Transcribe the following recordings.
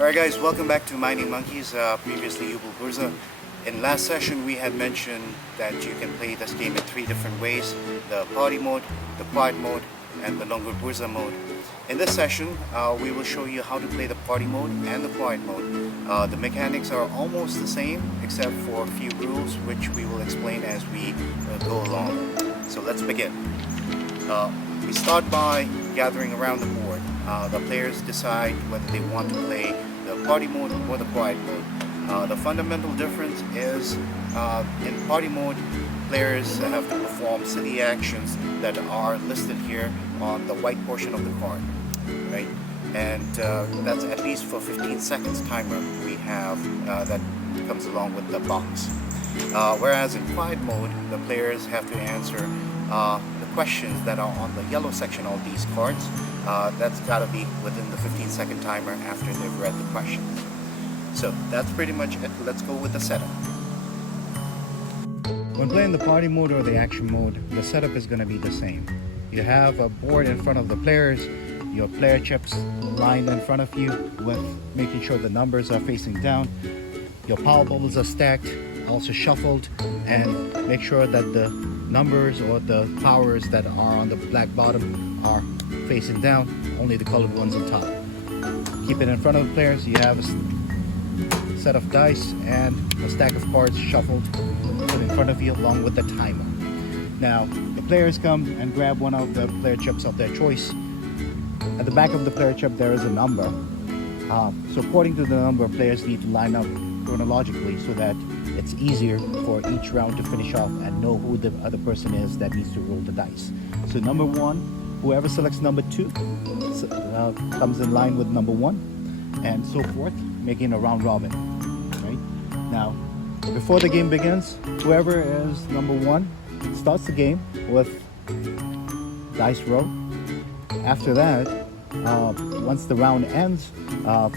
Alright guys, welcome back to Mining Monkeys, previously Youbble Burza. In last session we had mentioned that you can play this game in three different ways: the party mode, the quiet mode, and the Youbble Burza mode. In this session we will show you how to play the party mode and the quiet mode. The mechanics are almost the same except for a few rules which we will explain as we go along. So let's begin. We start by gathering around the board. The players decide whether they want to play the party mode or the quiet mode. The fundamental difference is in party mode, players have to perform silly actions that are listed here on the white portion of the card, right? And that's at least for 15 seconds timer we have that comes along with the box. Whereas in quiet mode, the players have to answer the questions that are on the yellow section of these cards. That's got to be within the 15-second timer after they've read the questions. So that's pretty much it. Let's go with the setup. When playing the party mode or the action mode, the setup is going to be the same. You have a board in front of the players, your player chips lined in front of you with making sure the numbers are facing down. Your power bubbles are stacked, also shuffled, and make sure that the numbers or the powers that are on the black bottom are facing down, only the colored ones on top. Keep it in front of the players. You have a set of dice and a stack of cards shuffled, put in front of you along with the timer. Now the players come and grab one of the player chips of their choice. At the back of the player chip there is a number. So according to the number, players need to line up chronologically so that it's easier for each round to finish off and know who the other person is that needs to roll the dice. So number one, whoever selects number two comes in line with number one, and so forth, making a round robin. Right? Now, before the game begins, whoever is number one starts the game with dice roll. After that, once the round ends,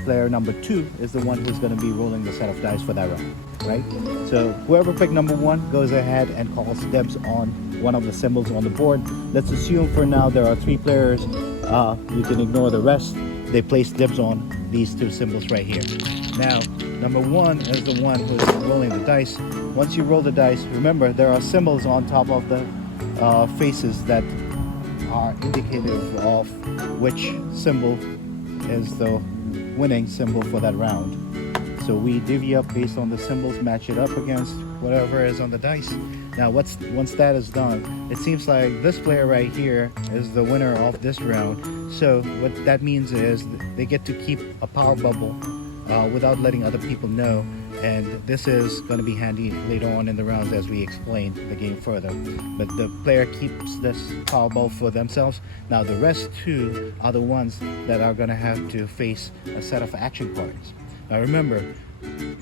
player number two is the one who's going to be rolling the set of dice for that round, right? So whoever picked number one goes ahead and calls dibs on one of the symbols on the board. Let's assume for now there are three players. You can ignore the rest. They place dibs on these two symbols right here. Now, number one is the one who's rolling the dice. Once you roll the dice, remember there are symbols on top of the faces that are indicative of which symbol is the winning symbol for that round. So we divvy up based on the symbols, match it up against whatever is on the dice. Now once that is done, it seems like this player right here is the winner of this round. So what that means is they get to keep a power bubble without letting other people know, and this is going to be handy later on in the rounds as we explain the game further. But the player keeps this power bubble for themselves. Now the rest two are the ones that are going to have to face a set of action cards. Now remember,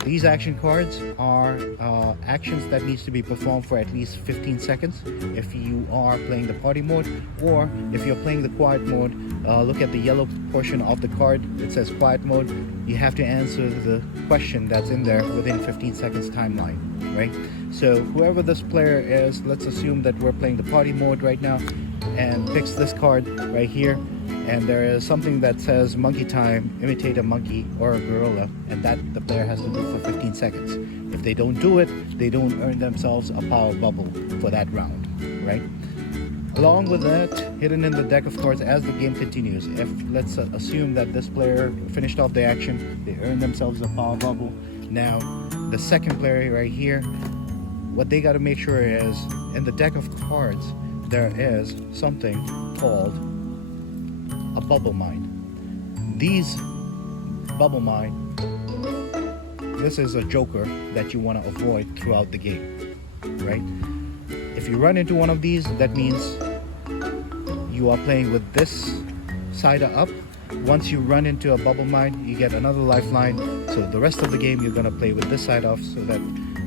these action cards are actions that needs to be performed for at least 15 seconds if you are playing the party mode, or if you're playing the quiet mode, look at the yellow portion of the card. It says quiet mode. You have to answer the question that's in there within 15 seconds timeline, right? So whoever this player is, let's assume that we're playing the party mode right now, and picks this card right here, and there is something that says monkey time, imitate a monkey or a gorilla, and that the player has to do for 15 seconds. If they don't do it, they don't earn themselves a power bubble for that round, right? Along with that, hidden in the deck of cards as the game continues, if let's assume that this player finished off the action, they earn themselves a power bubble. Now the second player right here, what they got to make sure is in the deck of cards there is something called a bubble mine. These bubble mine, this is a joker that you want to avoid throughout the game, right? If you run into one of these, that means you are playing with this side up. Once you run into a bubble mine, you get another lifeline. So the rest of the game you're going to play with this side off, so that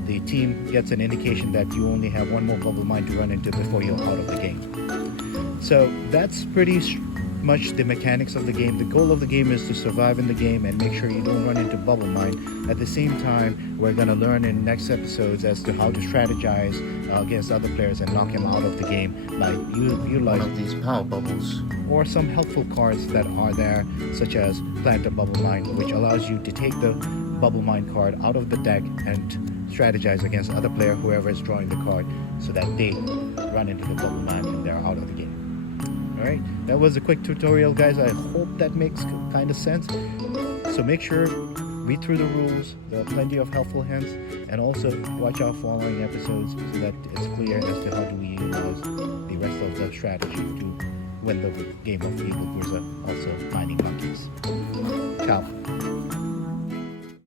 the team gets an indication that you only have one more bubble mine to run into before you're out of the game. So that's pretty much the mechanics of the game. The goal of the game is to survive in the game and make sure you don't run into bubble mine. At the same time, we're going to learn in next episodes as to how to strategize against other players and knock them out of the game by utilizing One of these power bubbles. or some helpful cards that are there, such as Plant a Bubble Mine, which allows you to take the Bubble Mine card out of the deck and strategize against other player, whoever is drawing the card, so that they run into the Bubble Mine and they're out of the game. Alright, that was a quick tutorial, guys. I hope that makes kind of sense. So make sure, read through the rules, there are plenty of helpful hints, and also watch our following episodes so that it's clear as to how do we utilize the rest of the strategy to win the game of Youbble Burza, also mining monkeys. Ciao.